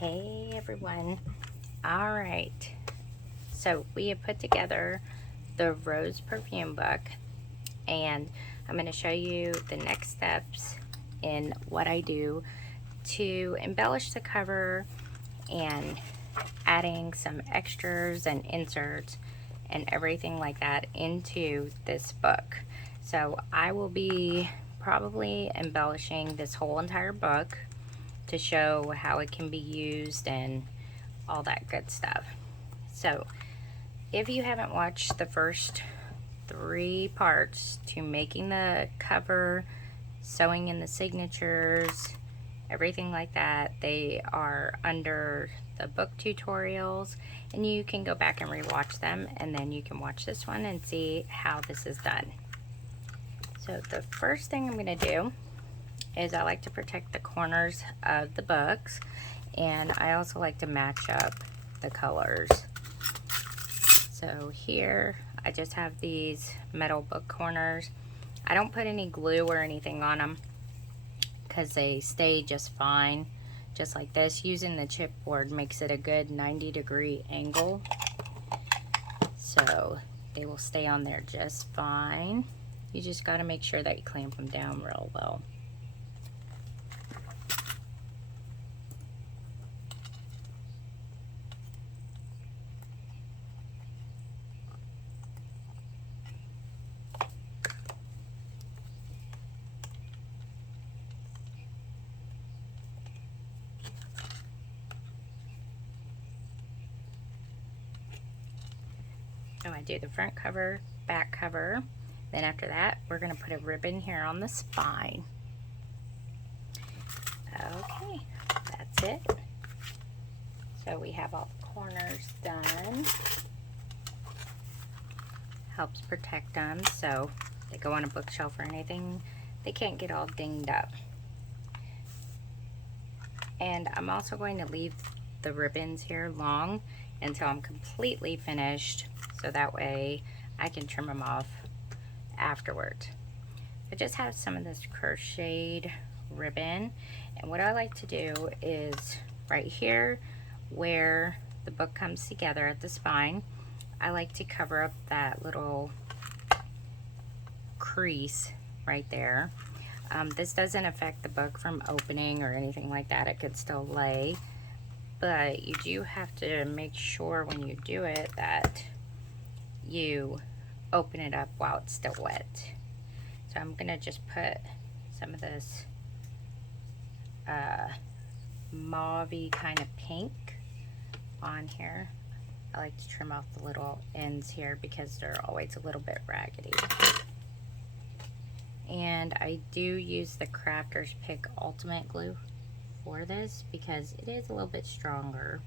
Hey everyone. All right. So we have put together the Rose perfume book, and I'm going to show you the next steps in what I do to embellish the cover and adding some extras and inserts and everything like that into this book. So I will be probably embellishing this whole entire book to show how it can be used and all that good stuff. So if you haven't watched the first 3 parts to making the cover, sewing in the signatures, everything like that, they are under the book tutorials, and you can go back and rewatch them, and then you can watch this one and see how this is done. So the first thing I'm going to do is I like to protect the corners of the books, and I also like to match up the colors. So here I just have these metal book corners. I don't put any glue or anything on them because they stay just fine, just like this. Using the chipboard makes it a good 90-degree angle, so they will stay on there just fine. You just got to make sure that you clamp them down real well. So I do the front cover, back cover. Then after that, we're going to put a ribbon here on the spine. Okay, that's it. So we have all the corners done. Helps protect them so they go on a bookshelf or anything, they can't get all dinged up. And I'm also going to leave the ribbons here long until I'm completely finished, so that way I can trim them off afterwards. I just have some of this crocheted ribbon, and what I like to do is right here where the book comes together at the spine, I like to cover up that little crease right there. This doesn't affect the book from opening or anything like that. It could still lay, but you do have to make sure when you do it that you open it up while it's still wet. So I'm gonna just put some of this mauve-y kind of pink on here. I like to trim off the little ends here because they're always a little bit raggedy. And I do use the Crafter's Pick Ultimate Glue for this because it is a little bit stronger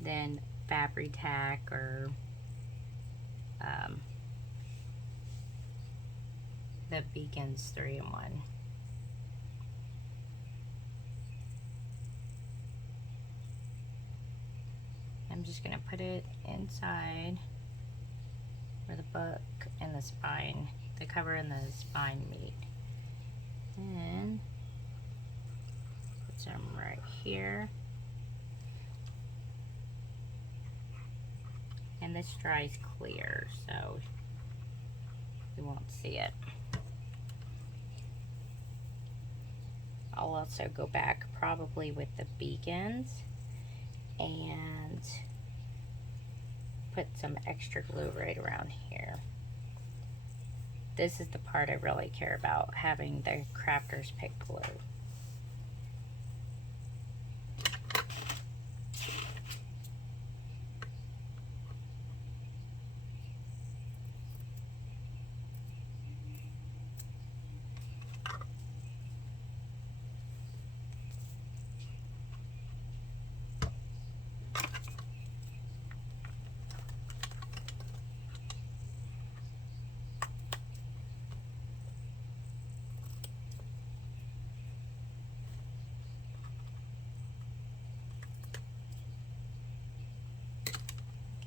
than Fabri-Tac or the Beacons 3-in-1. I'm just going to put it inside where the book and the spine, the cover and the spine meet. And put some right here. And this dries clear, so you won't see it. I'll also go back probably with the beacons and put some extra glue right around here. This is the part I really care about, having the Crafter's Pick glue.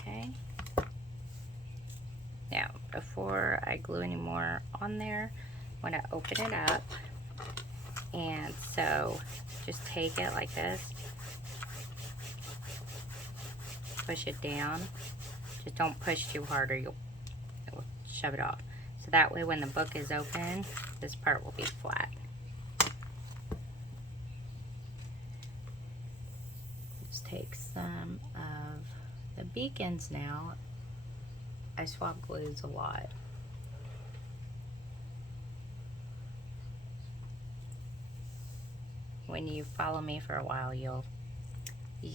Okay. Now, before I glue any more on there, I want to open it up. And so just take it like this push it down. Just don't push too hard or it will shove it off. So that way when the book is open, this part will be flat. Just take some of the beacons now. I swap glues a lot. When you follow me for a while, you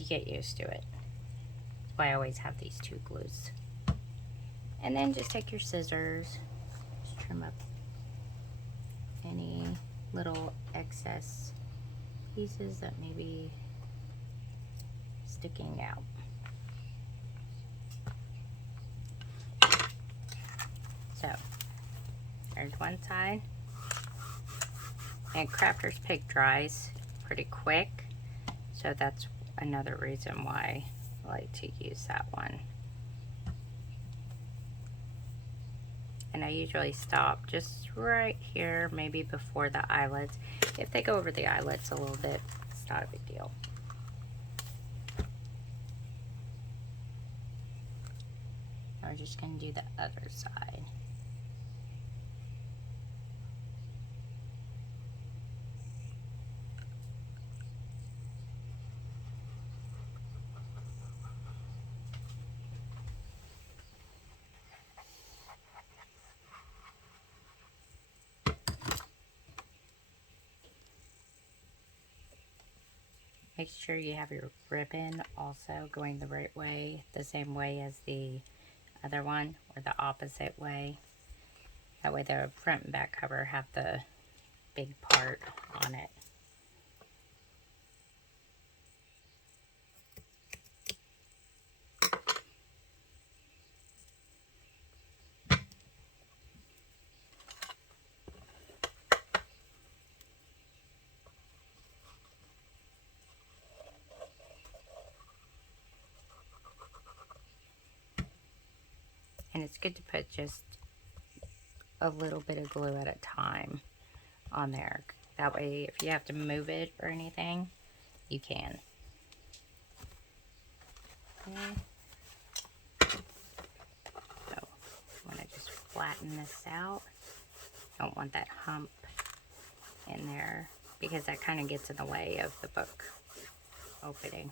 get used to it. That's why I always have these two glues. And then just take your scissors, just trim up any little excess pieces that may be sticking out. So, there's one side. And Crafter's Pick dries pretty quick, so that's another reason why I like to use that one. And I usually stop just right here, maybe before the eyelets. If they go over the eyelets a little bit, it's not a big deal. Now we're just going to do the other side. Make sure you have your ribbon also going the right way, the same way as the other one, or the opposite way. That way the front and back cover have the big part on it. And it's good to put just a little bit of glue at a time on there. That way, if you have to move it or anything, you can. Okay. So, I want to just flatten this out. Don't want that hump in there because that kind of gets in the way of the book opening.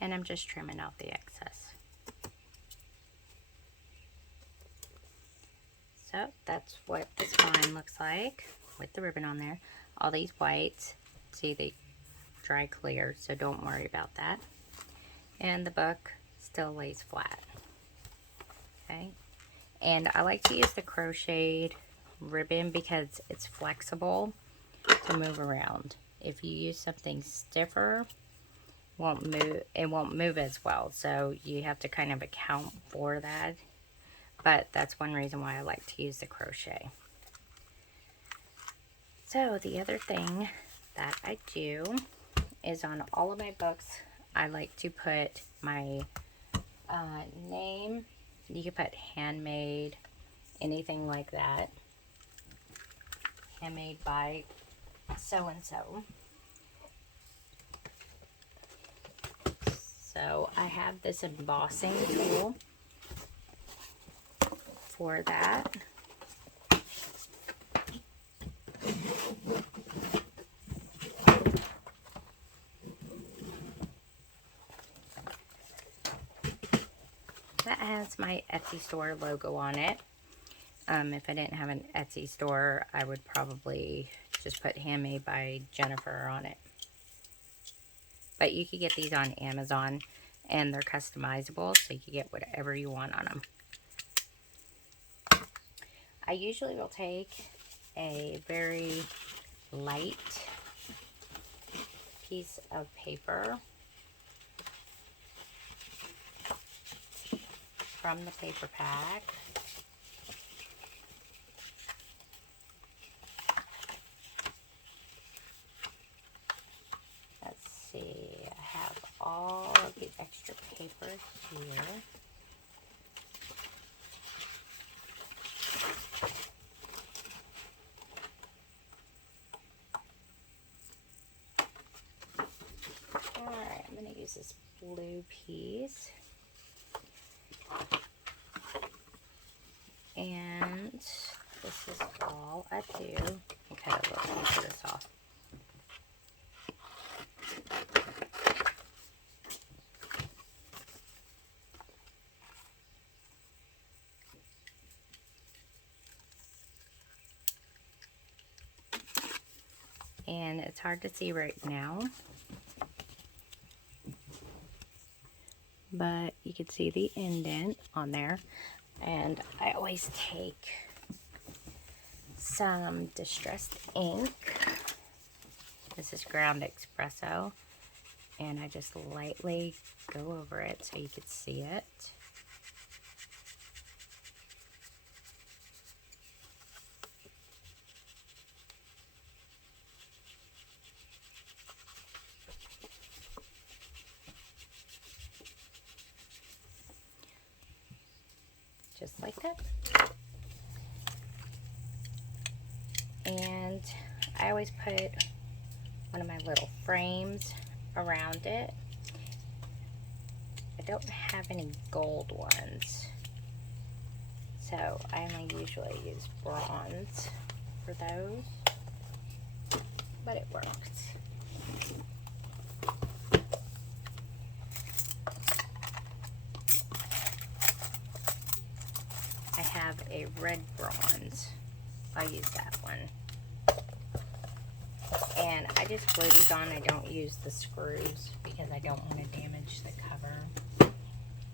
And I'm just trimming out the excess. So that's what the spine looks like with the ribbon on there. All these whites, see, they dry clear, so don't worry about that. And the book still lays flat. Okay, and I like to use the crocheted ribbon because it's flexible to move around. If you use something stiffer, it won't move as well, so you have to kind of account for that. But that's one reason why I like to use the crochet. So the other thing that I do is on all of my books, I like to put my name. You can put handmade, anything like that. Handmade by so-and-so. So I have this embossing tool for that. That has my Etsy store logo on it. If I didn't have an Etsy store, I would probably just put Handmade by Jennifer on it. But you can get these on Amazon, and they're customizable, so you can get whatever you want on them. I usually will take a very light piece of paper, from the paper pack. Let's see, I have all of the extra paper here. Alright, I'm going to use this blue piece. And this is all I do. Okay, cut a little piece of this off. And it's hard to see right now, but you can see the indent on there. And I always take some distressed ink. This is ground espresso, and I just lightly go over it so you can see it. Just like that. And I always put one of my little frames around it. I don't have any gold ones, so I only usually use bronze for those, but it works. I have a red bronze. I'll use that one. And I just glue these on. I don't use the screws because I don't want to damage the cover.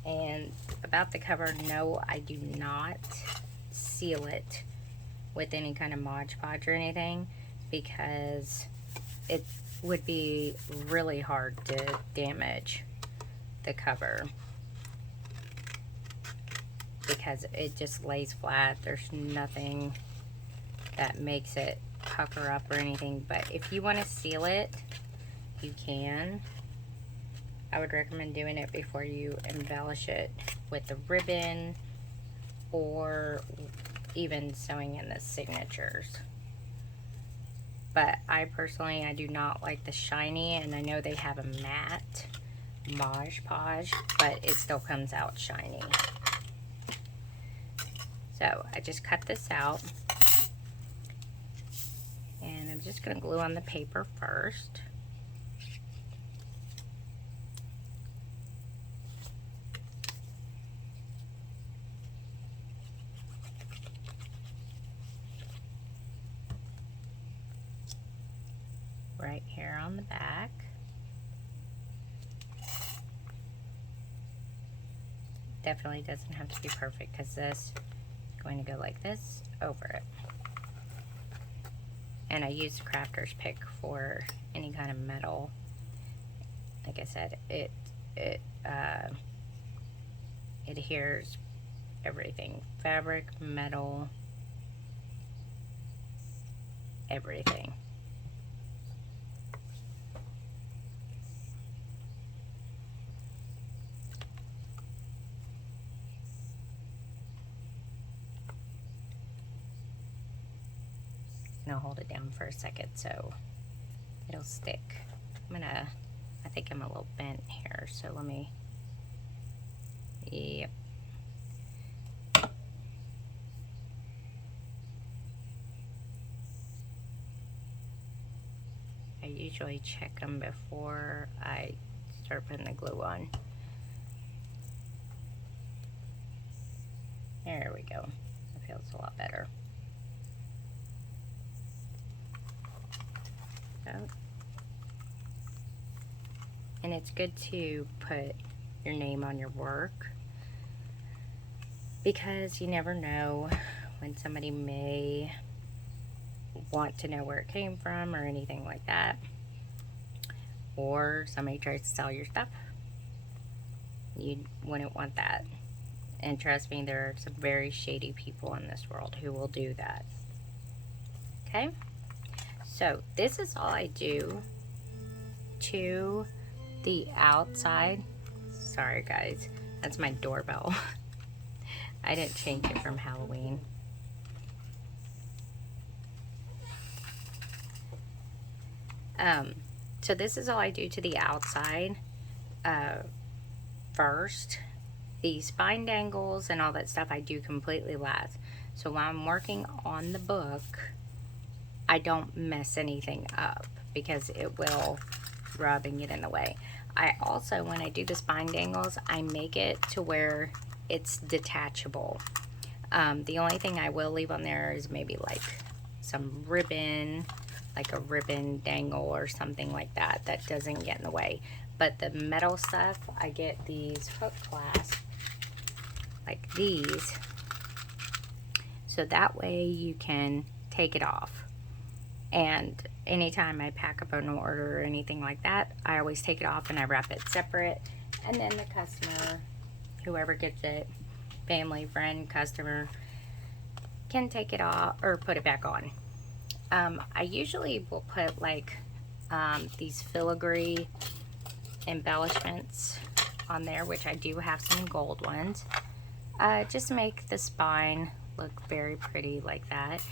And about the cover, no, I do not seal it with any kind of Mod Podge or anything, because it would be really hard to damage the cover, because it just lays flat. There's nothing that makes it pucker up or anything. But if you want to seal it, you can. I would recommend doing it before you embellish it with the ribbon, or even sewing in the signatures. But I personally, I do not like the shiny, and I know they have a matte Mod Podge, but it still comes out shiny. So I just cut this out, and I'm just going to glue on the paper first. Right here on the back. Definitely doesn't have to be perfect, because this is going to go like this over it. And I use the crafter's pick for any kind of metal. Like I said, it adheres everything. Fabric, metal, everything. And I'll hold it down for a second so it'll stick. I think I'm a little bent here, so let me, yep. I usually check them before I start putting the glue on. There we go. It feels a lot better. So, and it's good to put your name on your work, because you never know when somebody may want to know where it came from or anything like that, or somebody tries to sell your stuff. You wouldn't want that. And trust me, there are some very shady people in this world who will do that. Okay? So this is all I do to the outside. Sorry guys, that's my doorbell. I didn't change it from Halloween. So this is all I do to the outside first. The spine dangles and all that stuff I do completely last. So while I'm working on the book, I don't mess anything up because it will rub and get in the way. I also, when I do the spine dangles, I make it to where it's detachable. The only thing I will leave on there is maybe like some ribbon, like a ribbon dangle or something like that, that doesn't get in the way. But the metal stuff, I get these hook clasps, like these, so that way you can take it off. And anytime I pack up an order or anything like that, I always take it off and I wrap it separate. And then the customer, whoever gets it, family, friend, customer, can take it off or put it back on. I usually will put like these filigree embellishments on there, which I do have some gold ones, just to make the spine look very pretty like that.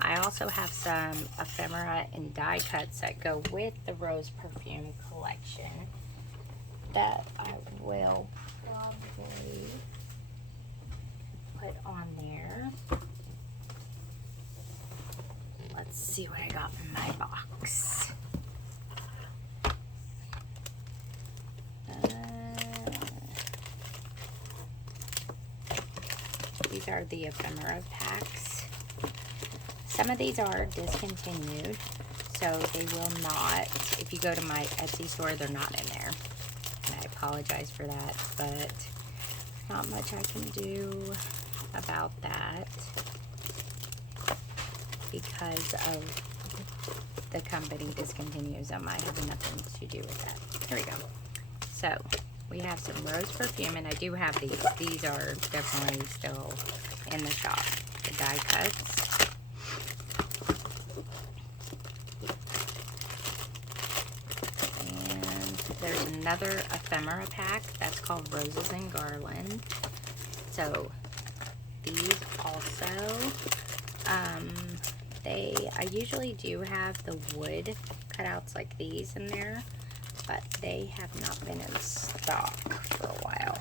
I also have some ephemera and die cuts that go with the rose perfume collection that I will probably put on there. Let's see what I got in my box. These are the ephemera packs. Some of these are discontinued, so they will not, if you go to my Etsy store, they're not in there. And I apologize for that, but not much I can do about that because of the company discontinues them. I have nothing to do with that. Here we go. So we have some rose perfume, and I do have these. These are definitely still in the shop. The die cuts. And there's another ephemera pack that's called Roses and Garland. So these also, I usually do have the wood cutouts like these in there, but they have not been in stock for a while.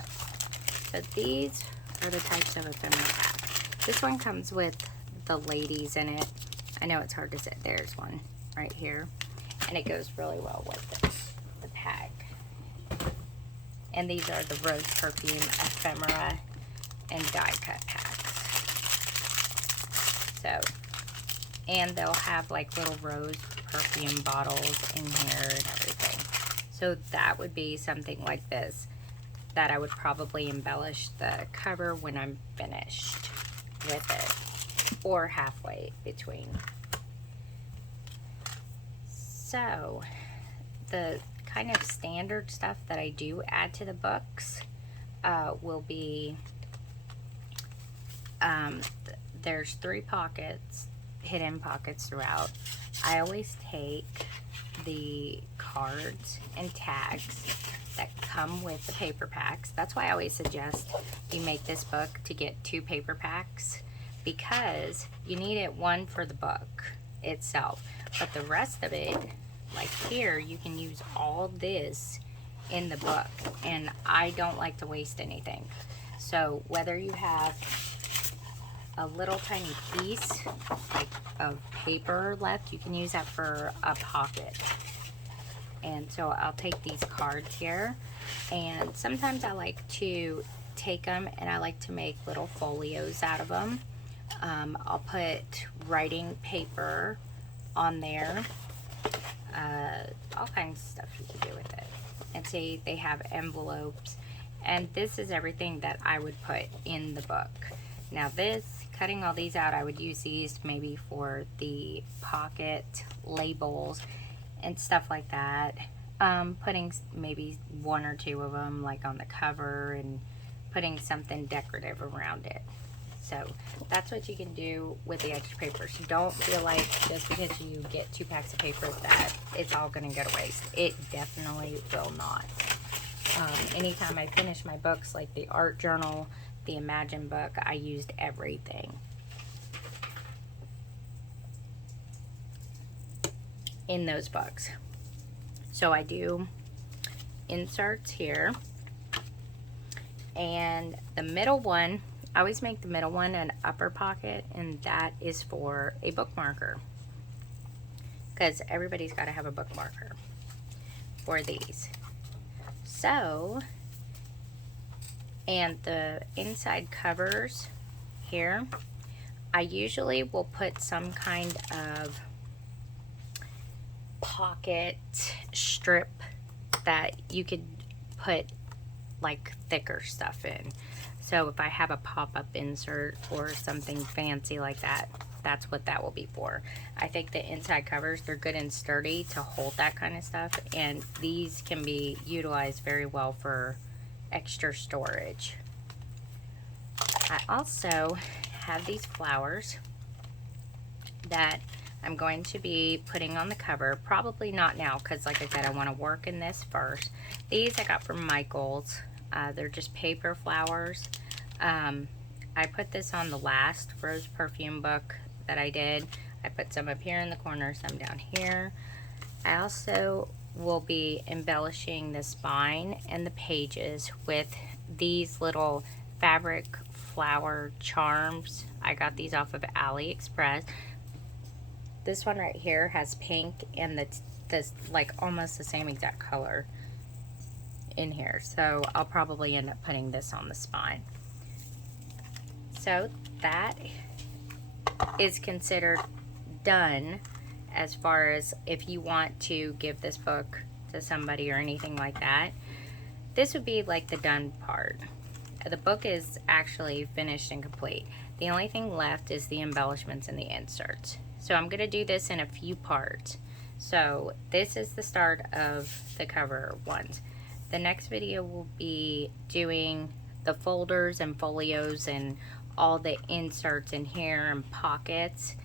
So these are the types of ephemera pack. This one comes with the ladies in it. I know it's hard to say. There's one right here, and it goes really well with the pack. And these are the rose perfume ephemera and die cut packs. So, and they'll have like little rose perfume bottles in here and everything. So that would be something like this that I would probably embellish the cover when I'm finished with it, or halfway between. So the kind of standard stuff that I do add to the books will be, there's 3 pockets, hidden pockets throughout. I always take the cards and tags that come with the paper packs. That's why I always suggest you make this book to get 2 paper packs, because you need it, one for the book itself, but the rest of it, like here, you can use all this in the book, and I don't like to waste anything. So whether you have a little tiny piece like of paper left, you can use that for a pocket. And so I'll take these cards here, and sometimes I like to take them and I like to make little folios out of them. I'll put writing paper on there, all kinds of stuff you can do with it. And see, they have envelopes, and this is everything that I would put in the book. Now this, cutting all these out, I would use these maybe for the pocket labels and stuff like that. Putting maybe 1 or 2 of them like on the cover and putting something decorative around it. So that's what you can do with the extra paper. So don't feel like just because you get 2 packs of paper that it's all going to go to waste. It definitely will not. Anytime I finish my books, like the art journal, the Imagine book, I used everything in those books. So I do inserts here, and the middle one, I always make the middle one an upper pocket, and that is for a bookmarker, because everybody's got to have a bookmarker for these. So, and the inside covers here, I usually will put some kind of pocket strip that you could put like thicker stuff in. So if I have a pop-up insert or something fancy like that, that's what that will be for. I think the inside covers, they're good and sturdy to hold that kind of stuff, and these can be utilized very well for extra storage. I also have these flowers that I'm going to be putting on the cover. Probably not now, because like I said, I want to work in this first. These I got from Michael's. They're just paper flowers. I put this on the last rose perfume book that I did. I put some up here in the corner, some down here. I also will be embellishing the spine and the pages with these little fabric flower charms. I got these off of AliExpress. This one right here has pink and this like almost the same exact color in here. So I'll probably end up putting this on the spine. So that is considered done as far as if you want to give this book to somebody or anything like that. This would be like the done part. The book is actually finished and complete. The only thing left is the embellishments and the inserts. So I'm going to do this in a few parts. So this is the start of the cover ones. The next video will be doing the folders and folios and all the inserts in here and pockets.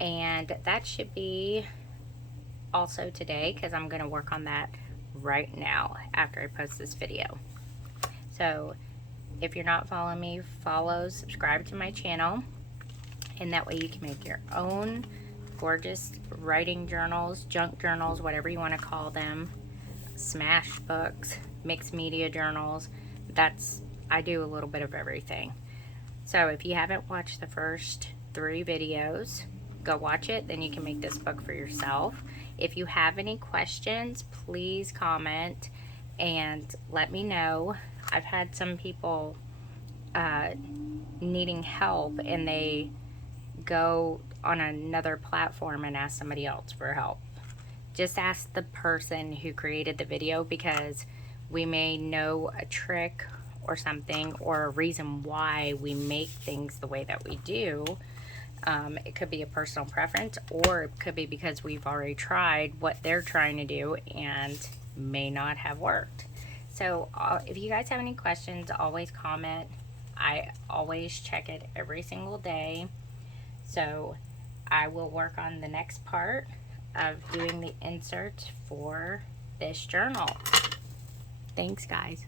And that should be also today, because I'm going to work on that right now after I post this video. So if you're not following me, follow, subscribe to my channel, and that way you can make your own gorgeous writing journals, junk journals, whatever you want to call them, smash books, mixed media journals. I do a little bit of everything. So if you haven't watched the first 3 videos, go watch it, then you can make this book for yourself. If you have any questions, please comment and let me know. I've had some people needing help, and they go on another platform and ask somebody else for help. Just ask the person who created the video, because we may know a trick or something, or a reason why we make things the way that we do. It could be a personal preference, or it could be because we've already tried what they're trying to do and may not have worked. So if you guys have any questions, always comment. I always check it every single day. So I will work on the next part of doing the insert for this journal. Thanks, guys.